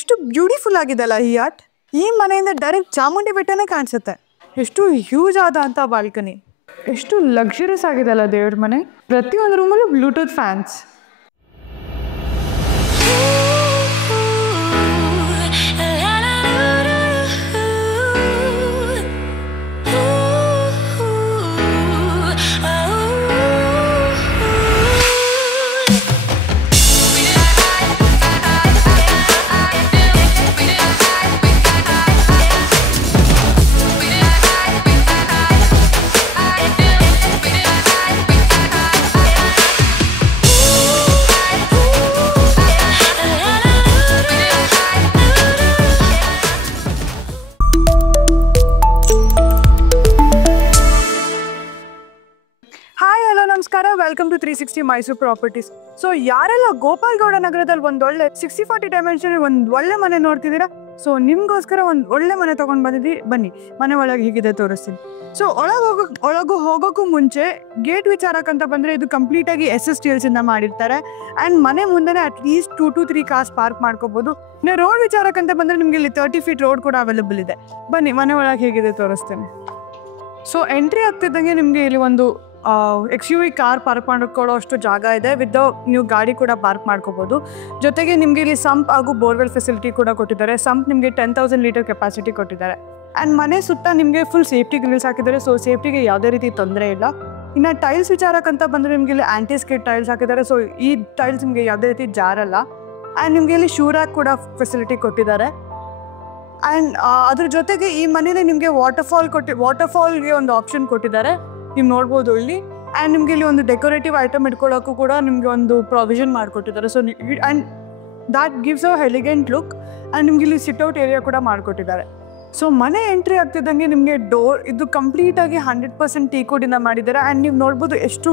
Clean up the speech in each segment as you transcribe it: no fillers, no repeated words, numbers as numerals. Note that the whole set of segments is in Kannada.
ಎಷ್ಟು ಬ್ಯೂಟಿಫುಲ್ ಆಗಿದೆಲ್ಲ ಈ ಆರ್ಟ್. ಈ ಮನೆಯಿಂದ ಡೈರೆಕ್ಟ್ ಚಾಮುಂಡಿ ಬೆಟ್ಟನೇ ಕಾಣಿಸುತ್ತೆ. ಎಷ್ಟು ಹ್ಯೂಜ್ ಆದ ಅಂತ ಬಾಲ್ಕನಿ, ಎಷ್ಟು ಲಕ್ಸುರಿಯಸ್ ಆಗಿದೆಲ್ಲ ದೇವ್ರ ಮನೆ. ಪ್ರತಿಯೊಂದು ರೂಮಲ್ಲೂ ಬ್ಲೂಟೂತ್ ಫ್ಯಾನ್ಸ್. ನಮಸ್ಕಾರ, welcome to 360 Mysuru properties. So ಯಾರೆಲ್ಲ ಗೋಪಾಲ್ಗೌಡ ನಗರದಲ್ಲಿ ಒಂದು ಒಳ್ಳೆ 60-40 ಡೈಮೆನ್ಷನ್ ಒಂದು ಒಳ್ಳೆ ಮನೆ ನೋಡ್ತಿದ್ದೀರಾ, ಸೊ ನಿಮಗೋಸ್ಕರ ಒಂದು ಒಳ್ಳೆ ಮನೆ ತೊಗೊಂಡು ಬಂದಿದ್ದೀವಿ. ಬನ್ನಿ ಮನೆ ಒಳಗೆ ಹೇಗಿದೆ ತೋರಿಸ್ತೀನಿ. ಸೊ ಒಳಗೂ ಹೋಗೋಕ್ಕೂ ಮುಂಚೆ ಗೇಟ್ ವಿಚಾರಕ್ಕಂತ ಬಂದರೆ ಇದು ಕಂಪ್ಲೀಟಾಗಿ SSTLs ಇಂದ ಮಾಡಿರ್ತಾರೆ. ಆ್ಯಂಡ್ ಮನೆ ಮುಂದೆ ಅಟ್ಲೀಸ್ಟ್ 2 to 3 ಕಾರ್ಸ್ ಪಾರ್ಕ್ ಮಾಡ್ಕೋಬೋದು. ಇನ್ನು ರೋಡ್ ವಿಚಾರಕ್ಕಂತ ಬಂದರೆ ನಿಮಗೆ ಇಲ್ಲಿ 30 feet ರೋಡ್ ಕೂಡ ಅವೈಲೇಬಲ್ ಇದೆ. ಬನ್ನಿ ಮನೆ ಒಳಗೆ ಹೇಗಿದೆ ತೋರಿಸ್ತೇನೆ. ಸೊ ಎಂಟ್ರಿ ಆಗ್ತಿದ್ದಂಗೆ ನಿಮಗೆ ಇಲ್ಲಿ ಒಂದು XUV ಕಾರ್ ಪಾರ್ಕ್ ಮಾಡ್ಕೊಳ್ಳೋ ಅಷ್ಟು ಜಾಗ ಇದೆ. ನೀವು ಗಾಡಿ ಕೂಡ ಪಾರ್ಕ್ ಮಾಡ್ಕೋಬೋದು. ಜೊತೆಗೆ ನಿಮಗೆ ಇಲ್ಲಿ ಸಂಪ್ ಹಾಗೂ ಬೋರ್ವೆಲ್ ಫೆಸಿಲಿಟಿ ಕೂಡ ಕೊಟ್ಟಿದ್ದಾರೆ. ಸಂಪ್ ನಿಮಗೆ 10,000 ಲೀಟರ್ ಕೆಪಾಸಿಟಿ ಕೊಟ್ಟಿದ್ದಾರೆ. ಆ್ಯಂಡ್ ಮನೆ ಸುತ್ತ ನಿಮಗೆ ಫುಲ್ ಸೇಫ್ಟಿ ಗ್ರಿಲ್ಸ್ ಹಾಕಿದ್ದಾರೆ. ಸೊ ಸೇಫ್ಟಿಗೆ ಯಾವುದೇ ರೀತಿ ತೊಂದರೆ ಇಲ್ಲ. ಇನ್ನು ಟೈಲ್ಸ್ ವಿಚಾರಕ್ಕಂತ ಬಂದರೆ ನಿಮಗೆ ಇಲ್ಲಿ ಆ್ಯಂಟಿ ಸ್ಕಿಡ್ ಟೈಲ್ಸ್ ಹಾಕಿದ್ದಾರೆ. ಸೊ ಈ ಟೈಲ್ಸ್ ನಿಮಗೆ ಯಾವುದೇ ರೀತಿ ಜಾರಲ್ಲ. ಆ್ಯಂಡ್ ನಿಮಗೆ ಇಲ್ಲಿ ಶೂ ರ್ಯಾಕ್ ಕೂಡ ಫೆಸಿಲಿಟಿ ಕೊಟ್ಟಿದ್ದಾರೆ. ಆ್ಯಂಡ್ ಅದ್ರ ಜೊತೆಗೆ ಈ ಮನೇಲಿ ನಿಮಗೆ ವಾಟರ್ಫಾಲ್ಗೆ ಒಂದು ಆಪ್ಷನ್ ಕೊಟ್ಟಿದ್ದಾರೆ, ನೀವು ನೋಡ್ಬೋದು ಇಲ್ಲಿ. ಆ್ಯಂಡ್ ನಿಮಗೆ ಇಲ್ಲಿ ಒಂದು ಡೆಕೋರೇಟಿವ್ ಐಟಮ್ ಇಟ್ಕೊಳ್ಳೋಕ್ಕೂ ಕೂಡ ನಿಮಗೆ ಒಂದು ಪ್ರಾವಿಷನ್ ಮಾಡಿಕೊಟ್ಟಿದ್ದಾರೆ. So and that gives a elegant look. And ನಿಮಗೆ ಇಲ್ಲಿ ಸಿಟ್ಔಟ್ ಏರಿಯಾ ಕೂಡ ಮಾಡಿಕೊಟ್ಟಿದ್ದಾರೆ. ಸೊ ಮನೆ ಎಂಟ್ರಿ ಆಗ್ತಿದ್ದಂಗೆ ನಿಮಗೆ ಡೋರ್ ಇದು ಕಂಪ್ಲೀಟಾಗಿ 100% ಟೀಕುಡಿಂದ ಮಾಡಿದ್ದಾರೆ. ಆ್ಯಂಡ್ ನೀವು ನೋಡ್ಬೋದು ಎಷ್ಟು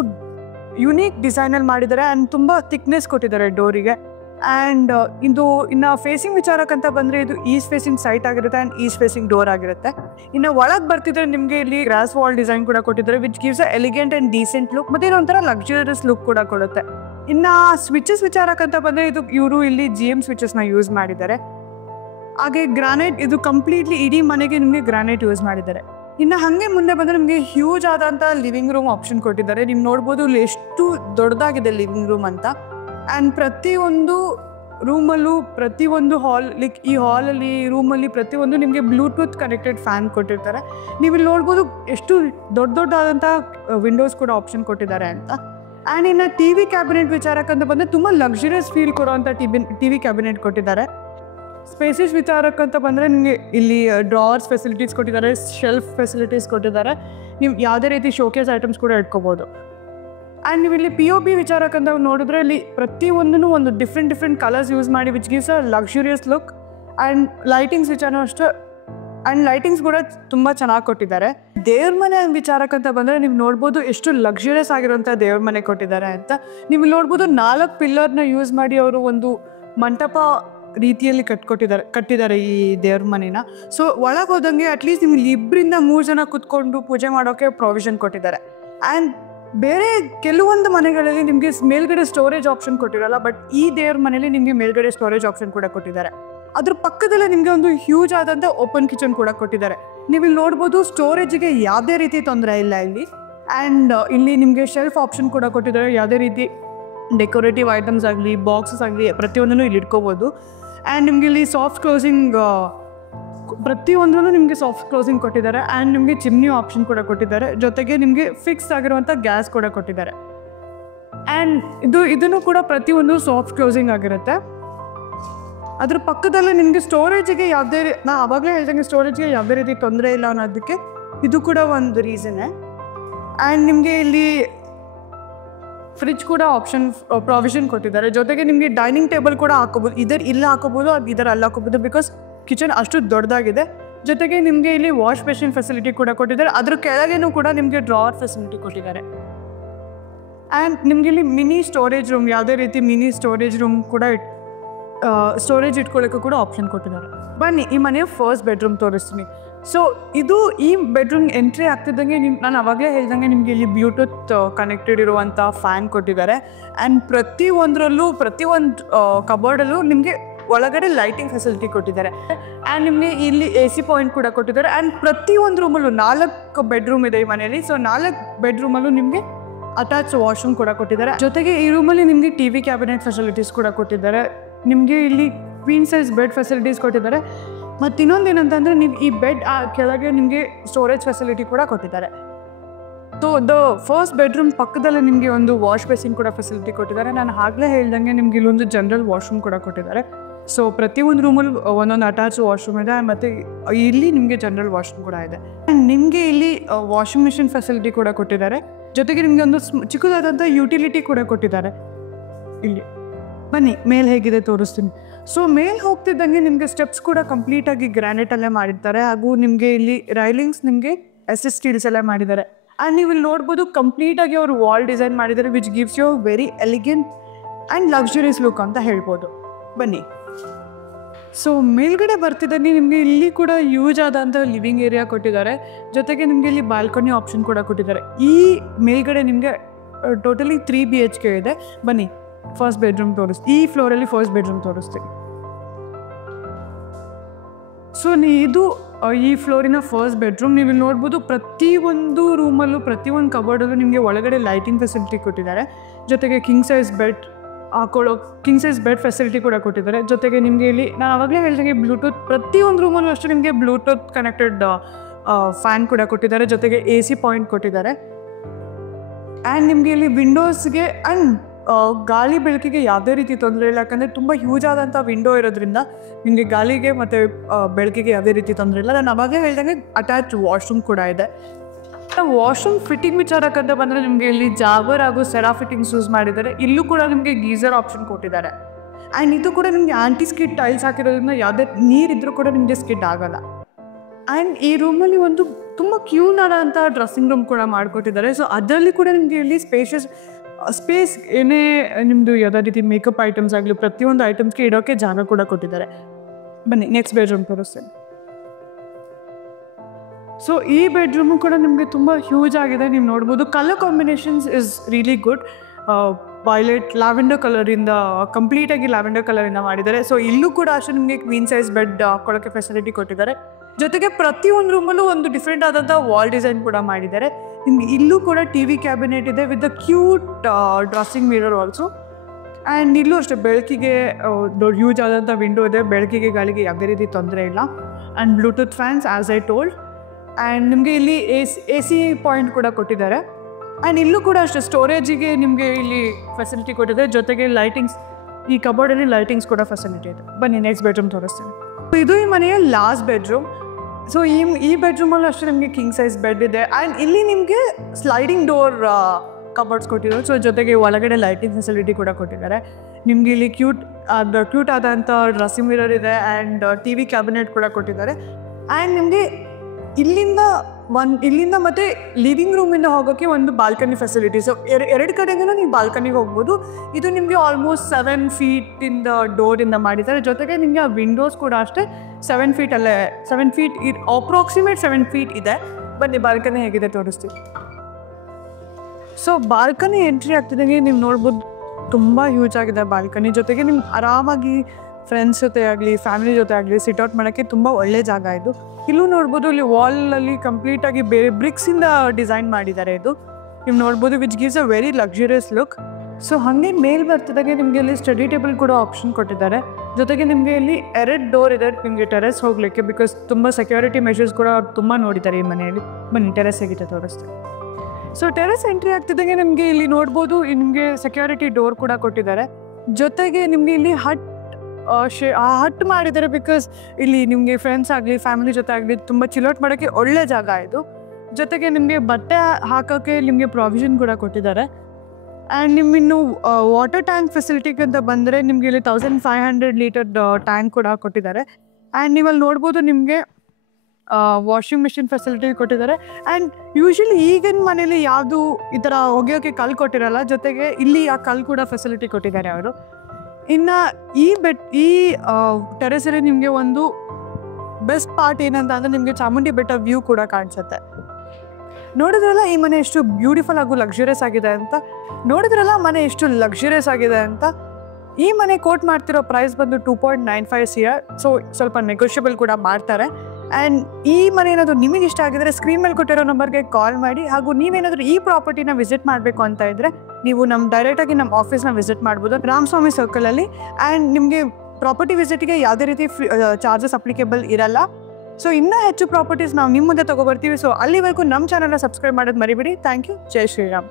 ಯುನೀಕ್ ಡಿಸೈನಲ್ಲಿ ಮಾಡಿದ್ದಾರೆ. ಆ್ಯಂಡ್ ತುಂಬ ಥಿಕ್ನೆಸ್ ಕೊಟ್ಟಿದ್ದಾರೆ ಡೋರಿಗೆ. ಆ್ಯಂಡ್ ಇದು ಇನ್ನು ಫೇಸಿಂಗ್ ವಿಚಾರಕ್ಕಂತ ಬಂದರೆ ಇದು ಈಸ್ಟ್ ಫೇಸಿಂಗ್ ಸೈಟ್ ಆಗಿರುತ್ತೆ ಆ್ಯಂಡ್ ಈಸ್ಟ್ ಫೇಸಿಂಗ್ ಡೋರ್ ಆಗಿರುತ್ತೆ. ಇನ್ನು ಒಳಗೆ ಬರ್ತಿದ್ರೆ ನಿಮಗೆ ಇಲ್ಲಿ ಗ್ರಾಸ್ ವಾಲ್ ಡಿಸೈನ್ ಕೂಡ ಕೊಟ್ಟಿದ್ದಾರೆ, which gives a elegant and decent look. ಮತ್ತು ಇದೊಂಥರ ಲಕ್ಸುರಿಯಸ್ ಲುಕ್ ಕೂಡ ಕೊಡುತ್ತೆ. ಇನ್ನು ಸ್ವಿಚಸ್ ವಿಚಾರಕ್ಕಂತ ಬಂದರೆ ಇವರು ಇಲ್ಲಿ GM ಸ್ವಿಚಸ್ನ ಯೂಸ್ ಮಾಡಿದ್ದಾರೆ. ಹಾಗೆ ಗ್ರಾನೈಟ್ ಇದು ಕಂಪ್ಲೀಟ್ಲಿ ಇಡೀ ಮನೆಗೆ ನಿಮಗೆ ಗ್ರಾನೈಟ್ ಯೂಸ್ ಮಾಡಿದ್ದಾರೆ. ಇನ್ನು ಹಾಗೆ ಮುಂದೆ ಬಂದರೆ ನಿಮಗೆ ಹ್ಯೂಜ್ ಆದಂಥ ಲಿವಿಂಗ್ ರೂಮ್ ಆಪ್ಷನ್ ಕೊಟ್ಟಿದ್ದಾರೆ. ನೀವು ನೋಡ್ಬೋದು ಇಲ್ಲಿ ಎಷ್ಟು ದೊಡ್ಡದಾಗಿದೆ ಲಿವಿಂಗ್ ರೂಮ್ ಅಂತ. ಆ್ಯಂಡ್ ಪ್ರತಿಯೊಂದು ರೂಮಲ್ಲೂ ಪ್ರತಿಯೊಂದು ಈ ಹಾಲಲ್ಲಿ ರೂಮಲ್ಲಿ ಪ್ರತಿಯೊಂದು ನಿಮಗೆ ಬ್ಲೂಟೂತ್ ಕನೆಕ್ಟೆಡ್ ಫ್ಯಾನ್ ಕೊಟ್ಟಿರ್ತಾರೆ. ನೀವು ಇಲ್ಲಿ ನೋಡ್ಬೋದು ಎಷ್ಟು ದೊಡ್ಡದಾದಂಥ ವಿಂಡೋಸ್ ಕೂಡ ಆಪ್ಷನ್ ಕೊಟ್ಟಿದ್ದಾರೆ ಅಂತ. ಆ್ಯಂಡ್ ಇನ್ನು TV ಕ್ಯಾಬಿನೆಟ್ ವಿಚಾರಕ್ಕಂತ ಬಂದರೆ ತುಂಬ ಲಕ್ಸುರಿಯಸ್ ಫೀಲ್ ಕೊಡುವಂಥ TV ಕ್ಯಾಬಿನೆಟ್ ಕೊಟ್ಟಿದ್ದಾರೆ. ಸ್ಪೇಸಸ್ ವಿಚಾರಕ್ಕಂತ ಬಂದರೆ ನಿಮಗೆ ಇಲ್ಲಿ ಡ್ರಾವರ್ಸ್ ಫೆಸಿಲಿಟೀಸ್ ಕೊಟ್ಟಿದ್ದಾರೆ, ಶೆಲ್ಫ್ ಫೆಸಿಲಿಟೀಸ್ ಕೊಟ್ಟಿದ್ದಾರೆ. ನೀವು ಯಾವುದೇ ರೀತಿ ಶೋಕೇಸ್ ಐಟಮ್ಸ್ ಕೂಡ ಇಟ್ಕೋಬೋದು. ಆ್ಯಂಡ್ ನೀವು ಇಲ್ಲಿ POP ವಿಚಾರಕ್ಕಂತ ನೋಡಿದ್ರೆ ಇಲ್ಲಿ ಪ್ರತಿಯೊಂದೂ ಒಂದು ಡಿಫ್ರೆಂಟ್ ಕಲರ್ಸ್ ಯೂಸ್ ಮಾಡಿ which gives a luxurious look. And lightings ವಿಚಾರ ಅಷ್ಟೇ. ಆ್ಯಂಡ್ ಲೈಟಿಂಗ್ಸ್ ಕೂಡ ತುಂಬ ಚೆನ್ನಾಗಿ ಕೊಟ್ಟಿದ್ದಾರೆ. ದೇವ್ರ ಮನೆ ವಿಚಾರಕ್ಕಂತ ಬಂದರೆ ನೀವು ನೋಡ್ಬೋದು ಎಷ್ಟು ಲಕ್ಸುರಿಯಸ್ ಆಗಿರೋಂಥ ದೇವ್ರ ಮನೆ ಕೊಟ್ಟಿದ್ದಾರೆ ಅಂತ. ನೀವು ನೋಡ್ಬೋದು 4 ಪಿಲ್ಲರ್ನ ಯೂಸ್ ಮಾಡಿ ಅವರು ಒಂದು ಮಂಟಪ ರೀತಿಯಲ್ಲಿ ಕಟ್ಟಿದ್ದಾರೆ ಈ ದೇವ್ರ ಮನೆನ. ಸೊ ಒಳಗೆ ಹೋದಂಗೆ ಅಟ್ಲೀಸ್ಟ್ ನಿಮ್ಗೆ 2-3 ಜನ ಕೂತ್ಕೊಂಡು ಪೂಜೆ ಮಾಡೋಕ್ಕೆ ಪ್ರಾವಿಷನ್ ಕೊಟ್ಟಿದ್ದಾರೆ. ಆ್ಯಂಡ್ ಬೇರೆ ಕೆಲವೊಂದು ಮನೆಗಳಲ್ಲಿ ನಿಮಗೆ ಮೇಲ್ಗಡೆ ಸ್ಟೋರೇಜ್ ಆಪ್ಷನ್ ಕೊಟ್ಟಿರಲ್ಲ, ಬಟ್ ಈ ದೇವ್ರ ಮನೇಲಿ ನಿಮಗೆ ಮೇಲ್ಗಡೆ ಸ್ಟೋರೇಜ್ ಆಪ್ಷನ್ ಕೂಡ ಕೊಟ್ಟಿದ್ದಾರೆ. ಅದ್ರ ಪಕ್ಕದಲ್ಲೇ ನಿಮಗೆ ಒಂದು ಹ್ಯೂಜ್ ಆದಂಥ ಓಪನ್ ಕಿಚನ್ ಕೂಡ ಕೊಟ್ಟಿದ್ದಾರೆ. ನೀವು ಇಲ್ಲಿ ನೋಡ್ಬೋದು ಸ್ಟೋರೇಜಿಗೆ ಯಾವುದೇ ರೀತಿ ತೊಂದರೆ ಇಲ್ಲ ಇಲ್ಲಿ. ಆ್ಯಂಡ್ ಇಲ್ಲಿ ನಿಮಗೆ ಶೆಲ್ಫ್ ಆಪ್ಷನ್ ಕೂಡ ಕೊಟ್ಟಿದ್ದಾರೆ. ಯಾವುದೇ ರೀತಿ ಡೆಕೋರೇಟಿವ್ ಐಟಮ್ಸ್ ಆಗಲಿ ಬಾಕ್ಸಸ್ ಆಗಲಿ ಪ್ರತಿಯೊಂದನ್ನು ಇಲ್ಲಿ ಇಟ್ಕೋಬೋದು. ಆ್ಯಂಡ್ ನಿಮಗೆ ಇಲ್ಲಿ ಸಾಫ್ಟ್ ಕ್ಲೋಸಿಂಗ್ ಪ್ರತಿಯೊಂದರಲ್ಲೂ ನಿಮಗೆ ಸಾಫ್ಟ್ ಕ್ಲೋಸಿಂಗ್ ಕೊಟ್ಟಿದ್ದಾರೆ. ಆ್ಯಂಡ್ ನಿಮಗೆ ಚಿಮ್ನಿ ಆಪ್ಷನ್ ಕೂಡ ಕೊಟ್ಟಿದ್ದಾರೆ. ಜೊತೆಗೆ ನಿಮಗೆ ಫಿಕ್ಸ್ ಆಗಿರುವಂಥ ಗ್ಯಾಸ್ ಕೂಡ ಕೊಟ್ಟಿದ್ದಾರೆ. ಆ್ಯಂಡ್ ಇದನ್ನು ಕೂಡ ಪ್ರತಿಯೊಂದು ಸಾಫ್ಟ್ ಕ್ಲೋಸಿಂಗ್ ಆಗಿರುತ್ತೆ. ಅದ್ರ ಪಕ್ಕದಲ್ಲೇ ನಿಮಗೆ ಸ್ಟೋರೇಜಿಗೆ ನಾ ಆವಾಗಲೇ ಹೇಳ್ದಂಗೆ ಸ್ಟೋರೇಜ್ಗೆ ಯಾವುದೇ ರೀತಿ ತೊಂದರೆ ಇಲ್ಲ ಅನ್ನೋದಕ್ಕೆ ಇದು ಕೂಡ ಒಂದು ರೀಸನ್ನೇ. ಆ್ಯಂಡ್ ನಿಮಗೆ ಇಲ್ಲಿ ಫ್ರಿಜ್ ಕೂಡ ಪ್ರಾವಿಷನ್ ಕೊಟ್ಟಿದ್ದಾರೆ. ಜೊತೆಗೆ ನಿಮಗೆ ಡೈನಿಂಗ್ ಟೇಬಲ್ ಕೂಡ ಹಾಕೋಬೋದು. ಇಲ್ಲಿ ಹಾಕೋಬೋದು, ಅಲ್ಲಿ ಹಾಕೋಬೋದು, ಬಿಕಾಸ್ ಕಿಚನ್ ಅಷ್ಟು ದೊಡ್ಡದಾಗಿದೆ. ಜೊತೆಗೆ ನಿಮಗೆ ಇಲ್ಲಿ ವಾಶ್ ಬೇಸಿನ್ ಫೆಸಿಲಿಟಿ ಕೂಡ ಕೊಟ್ಟಿದ್ದಾರೆ. ಅದ್ರ ಕೆಳಗೇನೂ ಕೂಡ ನಿಮಗೆ ಡ್ರಾವರ್ ಫೆಸಿಲಿಟಿ ಕೊಟ್ಟಿದ್ದಾರೆ. ಆ್ಯಂಡ್ ನಿಮಗೆ ಇಲ್ಲಿ ಮಿನಿ ಸ್ಟೋರೇಜ್ ರೂಮ್, ಯಾವುದೇ ರೀತಿ ಮಿನಿ ಸ್ಟೋರೇಜ್ ರೂಮ್ ಕೂಡ ಸ್ಟೋರೇಜ್ ಇಟ್ಕೊಳ್ಳೋಕ್ಕೂ ಕೂಡ ಆಪ್ಷನ್ ಕೊಟ್ಟಿದ್ದಾರೆ. ಬನ್ನಿ ಈ ಮನೆಯ ಫಸ್ಟ್ ಬೆಡ್ರೂಮ್ ತೋರಿಸ್ತೀನಿ. ಸೊ ಈ ಬೆಡ್ರೂಮ್ ಎಂಟ್ರಿ ಆಗ್ತಿದ್ದಂಗೆ ನಾನು ಆವಾಗಲೇ ಹೇಳ್ದಂಗೆ ನಿಮಗೆ ಇಲ್ಲಿ ಬ್ಲೂಟೂತ್ ಕನೆಕ್ಟೆಡ್ ಇರುವಂಥ ಫ್ಯಾನ್ ಕೊಟ್ಟಿದ್ದಾರೆ. ಆ್ಯಂಡ್ ಪ್ರತಿಯೊಂದು ಕಬೋರ್ಡಲ್ಲೂ ನಿಮಗೆ ಒಳಗಡೆ ಲೈಟಿಂಗ್ ಫೆಸಿಲಿಟಿ ಕೊಟ್ಟಿದ್ದಾರೆ. ಆ್ಯಂಡ್ ನಿಮಗೆ ಇಲ್ಲಿ AC ಪಾಯಿಂಟ್ ಕೂಡ ಕೊಟ್ಟಿದ್ದಾರೆ. ಆ್ಯಂಡ್ ಪ್ರತಿಯೊಂದು ರೂಮಲ್ಲೂ 4 ಬೆಡ್ರೂಮ್ ಇದೆ ಈ ಮನೆಯಲ್ಲಿ. ಸೊ 4 ಬೆಡ್ರೂಮಲ್ಲೂ ನಿಮಗೆ ಅಟ್ಯಾಚ್ ವಾಶ್ರೂಮ್ ಕೂಡ ಕೊಟ್ಟಿದ್ದಾರೆ. ಜೊತೆಗೆ ಈ ರೂಮಲ್ಲಿ ನಿಮಗೆ TV ಕ್ಯಾಬಿನೆಟ್ ಫೆಸಿಲಿಟೀಸ್ ಕೂಡ ಕೊಟ್ಟಿದ್ದಾರೆ. ನಿಮಗೆ ಇಲ್ಲಿ ಕ್ವೀನ್ ಸೈಜ್ ಬೆಡ್ ಫೆಸಿಲಿಟೀಸ್ ಕೊಟ್ಟಿದ್ದಾರೆ. ಮತ್ತು ಇನ್ನೊಂದು ಏನಂತಂದರೆ ನೀವು ಈ ಬೆಡ್ ಕೆಳಗೆ ನಿಮಗೆ ಸ್ಟೋರೇಜ್ ಫೆಸಿಲಿಟಿ ಕೂಡ ಕೊಟ್ಟಿದ್ದಾರೆ. ಸೊ ಫಸ್ಟ್ ಬೆಡ್ರೂಮ್ ಪಕ್ಕದಲ್ಲೇ ನಿಮಗೆ ಒಂದು ವಾಶ್ ಬೇಸಿನ್ ಕೂಡ ಫೆಸಿಲಿಟಿ ಕೊಟ್ಟಿದ್ದಾರೆ. ನಾನು ಆಗಲೇ ಹೇಳ್ದಂಗೆ ನಿಮ್ಗೆ ಇಲ್ಲೊಂದು ಜನರಲ್ ವಾಶ್ರೂಮ್ ಕೂಡ ಕೊಟ್ಟಿದ್ದಾರೆ. ಸೊ ಪ್ರತಿಯೊಂದು ರೂಮಲ್ಲಿ ಒಂದೊಂದು ಅಟ್ಯಾಚ್ ವಾಶ್ರೂಮ್ ಇದೆ ಮತ್ತು ಇಲ್ಲಿ ನಿಮಗೆ ಜನರಲ್ ವಾಶ್ರೂಮ್ ಕೂಡ ಇದೆ. ಆ್ಯಂಡ್ ನಿಮಗೆ ಇಲ್ಲಿ ವಾಷಿಂಗ್ ಮಿಷಿನ್ ಫೆಸಿಲಿಟಿ ಕೂಡ ಕೊಟ್ಟಿದ್ದಾರೆ. ಜೊತೆಗೆ ನಿಮಗೆ ಒಂದು ಚಿಕ್ಕದಾದಂಥ ಯುಟಿಲಿಟಿ ಕೂಡ ಕೊಟ್ಟಿದ್ದಾರೆ. ಇಲ್ಲಿ ಬನ್ನಿ ಮೇಲೆ ಹೇಗಿದೆ ತೋರಿಸ್ತೀನಿ. ಸೊ ಮೇಲೆ ಹೋಗ್ತಿದ್ದಂಗೆ ನಿಮಗೆ ಸ್ಟೆಪ್ಸ್ ಕೂಡ ಕಂಪ್ಲೀಟಾಗಿ ಗ್ರಾನೈಟಲ್ಲೇ ಮಾಡಿರ್ತಾರೆ. ಹಾಗೂ ನಿಮಗೆ ಇಲ್ಲಿ ರೈಲಿಂಗ್ಸ್ ನಿಮಗೆ SS ಸ್ಟೀಲ್ಸಲ್ಲೇ ಮಾಡಿದ್ದಾರೆ. ಆ್ಯಂಡ್ ನೀವು ಇಲ್ಲಿ ನೋಡ್ಬೋದು ಕಂಪ್ಲೀಟಾಗಿ ಅವರು ವಾಲ್ ಡಿಸೈನ್ ಮಾಡಿದ್ದಾರೆ, which gives you very elegant and luxurious look ಅಂತ ಹೇಳ್ಬೋದು. ಬನ್ನಿ. ಸೊ ಮೇಲ್ಗಡೆ ಬರ್ತಿದ್ದಂಗೆ ನಿಮಗೆ ಇಲ್ಲಿ ಕೂಡ ಯೂಸ್ ಆದಂಥ ಲಿವಿಂಗ್ ಏರಿಯಾ ಕೊಟ್ಟಿದ್ದಾರೆ. ಜೊತೆಗೆ ನಿಮಗೆ ಇಲ್ಲಿ ಬಾಲ್ಕನಿ ಆಪ್ಷನ್ ಕೂಡ ಕೊಟ್ಟಿದ್ದಾರೆ. ಈ ಮೇಲ್ಗಡೆ ನಿಮಗೆ ಟೋಟಲಿ 3 BHK ಇದೆ. ಬನ್ನಿ ಫಸ್ಟ್ ಬೆಡ್ರೂಮ್ ತೋರಿಸ್ತೀನಿ. ಈ ಫ್ಲೋರಲ್ಲಿ ಫಸ್ಟ್ ಬೆಡ್ರೂಮ್ ತೋರಿಸ್ತೀನಿ. ಸೊ ಇದು ಈ ಫ್ಲೋರಿನ ಫಸ್ಟ್ ಬೆಡ್ರೂಮ್. ನೀವು ಇಲ್ಲಿ ನೋಡ್ಬೋದು ಪ್ರತಿಯೊಂದು ರೂಮಲ್ಲೂ ಪ್ರತಿಯೊಂದು ಕಬೋರ್ಡಲ್ಲೂ ನಿಮಗೆ ಒಳಗಡೆ ಲೈಟಿಂಗ್ ಫೆಸಿಲಿಟಿ ಕೊಟ್ಟಿದ್ದಾರೆ. ಜೊತೆಗೆ ಕಿಂಗ್ ಸೈಜ್ ಬೆಡ್ ಫೆಸಿಲಿಟಿ ಕೂಡ ಕೊಟ್ಟಿದ್ದಾರೆ. ಜೊತೆಗೆ ನಿಮಗೆ ಇಲ್ಲಿ ನಾನು ಆವಾಗಲೇ ಹೇಳಿದಂಗೆ ಬ್ಲೂಟೂತ್ ಪ್ರತಿಯೊಂದು ರೂಮಲ್ಲೂ ಅಷ್ಟೇ ನಿಮಗೆ ಬ್ಲೂಟೂತ್ ಕನೆಕ್ಟೆಡ್ ಫ್ಯಾನ್ ಕೂಡ ಕೊಟ್ಟಿದ್ದಾರೆ. ಜೊತೆಗೆ AC ಪಾಯಿಂಟ್ ಕೊಟ್ಟಿದ್ದಾರೆ. ಆ್ಯಂಡ್ ನಿಮಗೆ ಇಲ್ಲಿ ವಿಂಡೋಸ್ಗೆ ಆ್ಯಂಡ್ ಗಾಳಿ ಬೆಳಕಿಗೆ ಯಾವುದೇ ರೀತಿ ತೊಂದರೆ ಇಲ್ಲ. ಯಾಕಂದರೆ ತುಂಬ ಹ್ಯೂಜ್ ಆದಂಥ ವಿಂಡೋ ಇರೋದ್ರಿಂದ ನಿಮಗೆ ಗಾಳಿಗೆ ಮತ್ತು ಬೆಳಕಿಗೆ ಯಾವುದೇ ರೀತಿ ತೊಂದರೆ ಇಲ್ಲ. ನಾನು ಅವಾಗಲೇ ಹೇಳ್ದಂಗೆ ಅಟ್ಯಾಚ್ ವಾಶ್ರೂಮ್ ಕೂಡ ಇದೆ. ವಾಶ್ರೂಮ್ ಫಿಟ್ಟಿಂಗ್ ವಿಚಾರಕ್ಕಂತ ಬಂದರೆ ನಿಮಗೆ ಇಲ್ಲಿ ಜಾಗರ್ ಹಾಗೂ ಸೆರಾ ಫಿಟ್ಟಿಂಗ್ಸ್ ಯೂಸ್ ಮಾಡಿದ್ದಾರೆ. ಇಲ್ಲೂ ಕೂಡ ನಿಮಗೆ ಗೀಸರ್ ಆಪ್ಷನ್ ಕೊಟ್ಟಿದ್ದಾರೆ. ಆ್ಯಂಡ್ ಇದು ಕೂಡ ನಿಮಗೆ ಆಂಟಿ ಸ್ಕಿಡ್ ಟೈಲ್ಸ್ ಹಾಕಿರೋದ್ರಿಂದ ಯಾವುದೇ ನೀರಿದ್ರೂ ಕೂಡ ನಿಮಗೆ ಸ್ಕಿಡ್ ಆಗೋಲ್ಲ. ಆ್ಯಂಡ್ ಈ ರೂಮಲ್ಲಿ ಒಂದು ತುಂಬ ಕ್ಯೂನ್ ಆದಂಥ ಡ್ರೆಸ್ಸಿಂಗ್ ರೂಮ್ ಕೂಡ ಮಾಡಿಕೊಟ್ಟಿದ್ದಾರೆ. ಸೊ ಅದರಲ್ಲಿ ಕೂಡ ನಿಮಗೆ ಇಲ್ಲಿ ಸ್ಪೇಸ್ ಏನೇ ನಿಮ್ಮದು ಯಾವುದೇ ರೀತಿ ಮೇಕಪ್ ಐಟಮ್ಸ್ ಆಗಲಿ ಪ್ರತಿಯೊಂದು ಐಟಮ್ಸ್ಗೆ ಇಡೋಕ್ಕೆ ಜಾಗ ಕೂಡ ಕೊಟ್ಟಿದ್ದಾರೆ. ಬನ್ನಿ ನೆಕ್ಸ್ಟ್ ಬೆಡ್ರೂಮ್ ತೋರಿಸ್ತೇನೆ. ಸೊ ಈ ಬೆಡ್ರೂಮು ಕೂಡ ನಿಮಗೆ ತುಂಬ ಹ್ಯೂಜ್ ಆಗಿದೆ. ನೀವು ನೋಡ್ಬೋದು colour combinations is really good. Violet lavender ಕಲರಿಂದ ಕಂಪ್ಲೀಟಾಗಿ ಲ್ಯಾವೆಂಡರ್ ಕಲರಿಂದ ಮಾಡಿದ್ದಾರೆ. ಸೊ ಇಲ್ಲೂ ಕೂಡ ಅಷ್ಟೇ ನಿಮಗೆ ಕ್ವೀನ್ ಸೈಜ್ ಬೆಡ್ ಹಾಕೊಳ್ಳೋಕ್ಕೆ ಫೆಸಿಲಿಟಿ ಕೊಟ್ಟಿದ್ದಾರೆ. ಜೊತೆಗೆ ಪ್ರತಿಯೊಂದು ರೂಮಲ್ಲೂ ಒಂದು ಡಿಫ್ರೆಂಟ್ ಆದಂಥ ವಾಲ್ ಡಿಸೈನ್ ಕೂಡ ಮಾಡಿದ್ದಾರೆ. ನಿಮ್ಗೆ ಇಲ್ಲೂ ಕೂಡ TV ಕ್ಯಾಬಿನೆಟ್ ಇದೆ with the cute dressing mirror also. And ಇಲ್ಲೂ ಅಷ್ಟೇ ಬೆಳಕಿಗೆ ಯೂಸ್ ಆದಂಥ ವಿಂಡೋ ಇದೆ. ಬೆಳಕಿಗೆ ಗಾಳಿಗೆ ಯಾವುದೇ ರೀತಿ ತೊಂದರೆ ಇಲ್ಲ. And Bluetooth fans as I told. And ನಿಮಗೆ ಇಲ್ಲಿ AC ಪಾಯಿಂಟ್ ಕೂಡ ಕೊಟ್ಟಿದ್ದಾರೆ. ಆ್ಯಂಡ್ ಇಲ್ಲೂ ಕೂಡ ಅಷ್ಟೇ ಸ್ಟೋರೇಜಿಗೆ ನಿಮಗೆ ಇಲ್ಲಿ ಫೆಸಿಲಿಟಿ ಕೊಟ್ಟಿದೆ. ಜೊತೆಗೆ ಲೈಟಿಂಗ್ಸ್ ಈ ಕಬೋರ್ಡಲ್ಲಿ ಲೈಟಿಂಗ್ಸ್ ಕೂಡ ಫೆಸಿಲಿಟಿ ಇದೆ. ಬನ್ನಿ ನೆಕ್ಸ್ಟ್ ಬೆಡ್ರೂಮ್ ತೋರಿಸ್ತೀನಿ. ಇದು ಈ ಮನೆಯ ಲಾಸ್ಟ್ ಬೆಡ್ರೂಮ್. ಸೊ ಈ ಬೆಡ್ರೂಮಲ್ಲಿ ಅಷ್ಟೇ ನಿಮಗೆ ಕಿಂಗ್ ಸೈಜ್ ಬೆಡ್ ಇದೆ. ಆ್ಯಂಡ್ ಇಲ್ಲಿ ನಿಮಗೆ ಸ್ಲೈಡಿಂಗ್ ಡೋರ್ ಕಬೋರ್ಡ್ಸ್ ಕೊಟ್ಟಿದ್ದಾರೆ. ಸೊ ಜೊತೆಗೆ ಒಳಗಡೆ ಲೈಟಿಂಗ್ ಫೆಸಿಲಿಟಿ ಕೂಡ ಕೊಟ್ಟಿದ್ದಾರೆ. ನಿಮಗೆ ಇಲ್ಲಿ ಕ್ಯೂಟ್ ಆದಂಥ ಡ್ರೆಸ್ಸಿಂಗ್ ಮಿರರ್ ಇದೆ. ಆ್ಯಂಡ್ TV ಕ್ಯಾಬಿನೆಟ್ ಕೂಡ ಕೊಟ್ಟಿದ್ದಾರೆ. ಆ್ಯಂಡ್ ನಿಮಗೆ ಇಲ್ಲಿಂದ ಮತ್ತು ಲಿವಿಂಗ್ ರೂಮಿಂದ ಹೋಗೋಕ್ಕೆ ಒಂದು ಬಾಲ್ಕನಿ ಫೆಸಿಲಿಟಿ. ಸೊ ಎರಡು ಕಡೆಗೂ ನೀವು ಬಾಲ್ಕನಿಗೆ ಹೋಗ್ಬೋದು. ಇದು ನಿಮಗೆ ಆಲ್ಮೋಸ್ಟ್ 7 ಫೀಟಿಂದ ಡೋರಿಂದ ಮಾಡಿದ್ದಾರೆ. ಜೊತೆಗೆ ನಿಮಗೆ ಆ ವಿಂಡೋಸ್ ಕೂಡ ಅಷ್ಟೇ 7 ಫೀಟಲ್ಲೇ 7 ಫೀಟ್ ಅಪ್ರಾಕ್ಸಿಮೇಟ್ 7 ಫೀಟ್ ಇದೆ. ಬನ್ನಿ ಬಾಲ್ಕನಿ ಹೇಗಿದೆ ತೋರಿಸ್ತೀವಿ. ಸೊ ಬಾಲ್ಕನಿ ಎಂಟ್ರಿ ಆಗ್ತಿದ್ದಂಗೆ ನೀವು ನೋಡ್ಬೋದು ತುಂಬ ಹ್ಯೂಜ್ ಆಗಿದೆ ಬಾಲ್ಕನಿ. ಜೊತೆಗೆ ನಿಮ್ಗೆ ಆರಾಮಾಗಿ ಫ್ರೆಂಡ್ಸ್ ಜೊತೆ ಆಗಲಿ ಫ್ಯಾಮಿಲಿ ಜೊತೆ ಆಗಲಿ ಸಿಟ್ಔಟ್ ಮಾಡೋಕ್ಕೆ ತುಂಬ ಒಳ್ಳೆ ಜಾಗ ಇದು. ಇಲ್ಲೂ ನೋಡ್ಬೋದು ಇಲ್ಲಿ ವಾಲಲ್ಲಿ ಕಂಪ್ಲೀಟಾಗಿ ಬೇರೆ ಬ್ರಿಕ್ಸಿಂದ ಡಿಸೈನ್ ಮಾಡಿದ್ದಾರೆ. ಇದು ನೀವು ನೋಡ್ಬೋದು which gives a very luxurious look. So ಹಾಗೆ ಮೇಲ್ ಬರ್ತಿದ್ದಾಗೆ ನಿಮಗೆ ಇಲ್ಲಿ ಸ್ಟಡಿ ಟೇಬಲ್ ಕೂಡ ಆಪ್ಷನ್ ಕೊಟ್ಟಿದ್ದಾರೆ. ಜೊತೆಗೆ ನಿಮಗೆ ಇಲ್ಲಿ 2 ಡೋರ್ ಇದೆ ನಿಮಗೆ ಟೆರೆಸ್ ಹೋಗಲಿಕ್ಕೆ. ಬಿಕಾಸ್ ತುಂಬ ಸೆಕ್ಯೂರಿಟಿ ಮೆಷರ್ಸ್ ಕೂಡ ತುಂಬ ನೋಡಿದ್ದಾರೆ ಈ ಮನೆಯಲ್ಲಿ. ಬನ್ನಿ ಟೆರೆಸ್ ಹೇಗಿದೆ ತೋರಿಸ್ತೀನಿ. ಸೊ ಟೆರೆಸ್ ಎಂಟ್ರಿ ಆಗ್ತಿದ್ದಂಗೆ ನಿಮಗೆ ಇಲ್ಲಿ ನೋಡ್ಬೋದು ನಿಮಗೆ ಸೆಕ್ಯೂರಿಟಿ ಡೋರ್ ಕೂಡ ಕೊಟ್ಟಿದ್ದಾರೆ. ಜೊತೆಗೆ ನಿಮಗೆ ಇಲ್ಲಿ ಹಟ್ ಮಾಡಿದ್ದಾರೆ. ಬಿಕಾಸ್ ಇಲ್ಲಿ ನಿಮಗೆ ಫ್ರೆಂಡ್ಸ್ ಆಗಲಿ ಫ್ಯಾಮಿಲಿ ಜೊತೆ ಆಗಲಿ ತುಂಬ ಚಿಲ್ಔಟ್ ಮಾಡೋಕ್ಕೆ ಒಳ್ಳೆ ಜಾಗ ಇದು. ಜೊತೆಗೆ ನಿಮಗೆ ಬಟ್ಟೆ ಹಾಕೋಕ್ಕೆ ನಿಮಗೆ ಪ್ರಾವಿಷನ್ ಕೂಡ ಕೊಟ್ಟಿದ್ದಾರೆ. ಆ್ಯಂಡ್ ನಿಮ್ಮಿನ್ನು ವಾಟರ್ ಟ್ಯಾಂಕ್ ಫೆಸಿಲಿಟಿಗೆ ಅಂತ ಬಂದರೆ ನಿಮಗೆ ಇಲ್ಲಿ 1500 ಲೀಟರ್ ಟ್ಯಾಂಕ್ ಕೂಡ ಕೊಟ್ಟಿದ್ದಾರೆ. ಆ್ಯಂಡ್ ನೀವಲ್ಲಿ ನೋಡ್ಬೋದು ನಿಮಗೆ ವಾಷಿಂಗ್ ಮಿಷಿನ್ ಫೆಸಿಲಿಟಿ ಕೊಟ್ಟಿದ್ದಾರೆ. ಆ್ಯಂಡ್ ಯೂಶ್ವಲಿ ಈಗಿನ ಮನೇಲಿ ಯಾವುದು ಈ ಥರ ಒಗೆಯೋಕ್ಕೆ ಕಲ್ಲು ಕೊಟ್ಟಿರಲ್ಲ. ಜೊತೆಗೆ ಇಲ್ಲಿ ಆ ಕಲ್ಲು ಕೂಡ ಫೆಸಿಲಿಟಿ ಕೊಟ್ಟಿದ್ದಾರೆ ಅವರು. ಇನ್ನು ಈ ಟೆರೆಸಲ್ಲಿ ನಿಮಗೆ ಒಂದು ಬೆಸ್ಟ್ ಪಾರ್ಟ್ ಏನಂತ ಅಂದರೆ ನಿಮಗೆ ಚಾಮುಂಡಿ ಬೆಟ್ಟ ವ್ಯೂ ಕೂಡ ಕಾಣಿಸುತ್ತೆ. ನೋಡಿದ್ರಲ್ಲ ಈ ಮನೆ ಎಷ್ಟು ಬ್ಯೂಟಿಫುಲ್ ಹಾಗೂ ಲಕ್ಸುರಿಯಸ್ ಆಗಿದೆ ಅಂತ. ಈ ಮನೆ ಕೋಟ್ ಮಾಡ್ತಿರೋ ಪ್ರೈಸ್ ಬಂದು 2.95 CR. ಸೊ ಸ್ವಲ್ಪ ನೆಗೋಷಿಯಬಲ್ ಕೂಡ ಮಾಡ್ತಾರೆ. ಆ್ಯಂಡ್ ಈ ಮನೆ ಏನಾದರೂ ನಿಮಗೆ ಇಷ್ಟ ಆಗಿದ್ರೆ ಸ್ಕ್ರೀನ್ ಮೇಲೆ ಕೊಟ್ಟಿರೋ ನಂಬರ್ಗೆ ಕಾಲ್ ಮಾಡಿ. ಹಾಗೂ ನೀವೇನಾದರೂ ಈ ಪ್ರಾಪರ್ಟಿನ ವಿಸಿಟ್ ಮಾಡಬೇಕು ಅಂತ ಇದ್ದರೆ ನೀವು ಡೈರೆಕ್ಟಾಗಿ ನಮ್ಮ ಆಫೀಸ್ನ ವಿಸಿಟ್ ಮಾಡ್ಬೋದು ರಾಮಸ್ವಾಮಿ ಸರ್ಕಲಲ್ಲಿ. ಆ್ಯಂಡ್ ನಿಮಗೆ ಪ್ರಾಪರ್ಟಿ ವಿಸಿಟ್ಗೆ ಯಾವುದೇ ರೀತಿ ಚಾರ್ಜಸ್ ಅಪ್ಲಿಕೇಬಲ್ ಇರಲ್ಲ. ಸೊ ಇನ್ನೂ ಹೆಚ್ಚು ಪ್ರಾಪರ್ಟೀಸ್ ನಾವು ನಿಮ್ಮ ಮುಂದೆ ತೊಗೊಬರ್ತೀವಿ. ಸೊ ಅಲ್ಲಿವರೆಗೂ ನಮ್ಮ ಚಾನಲ್ನ ಸಬ್ಸ್ಕ್ರೈಬ್ ಮಾಡೋದು ಮರಿಬೇಡಿ. Thank you. ಜೈ ಶ್ರೀರಾಮ್.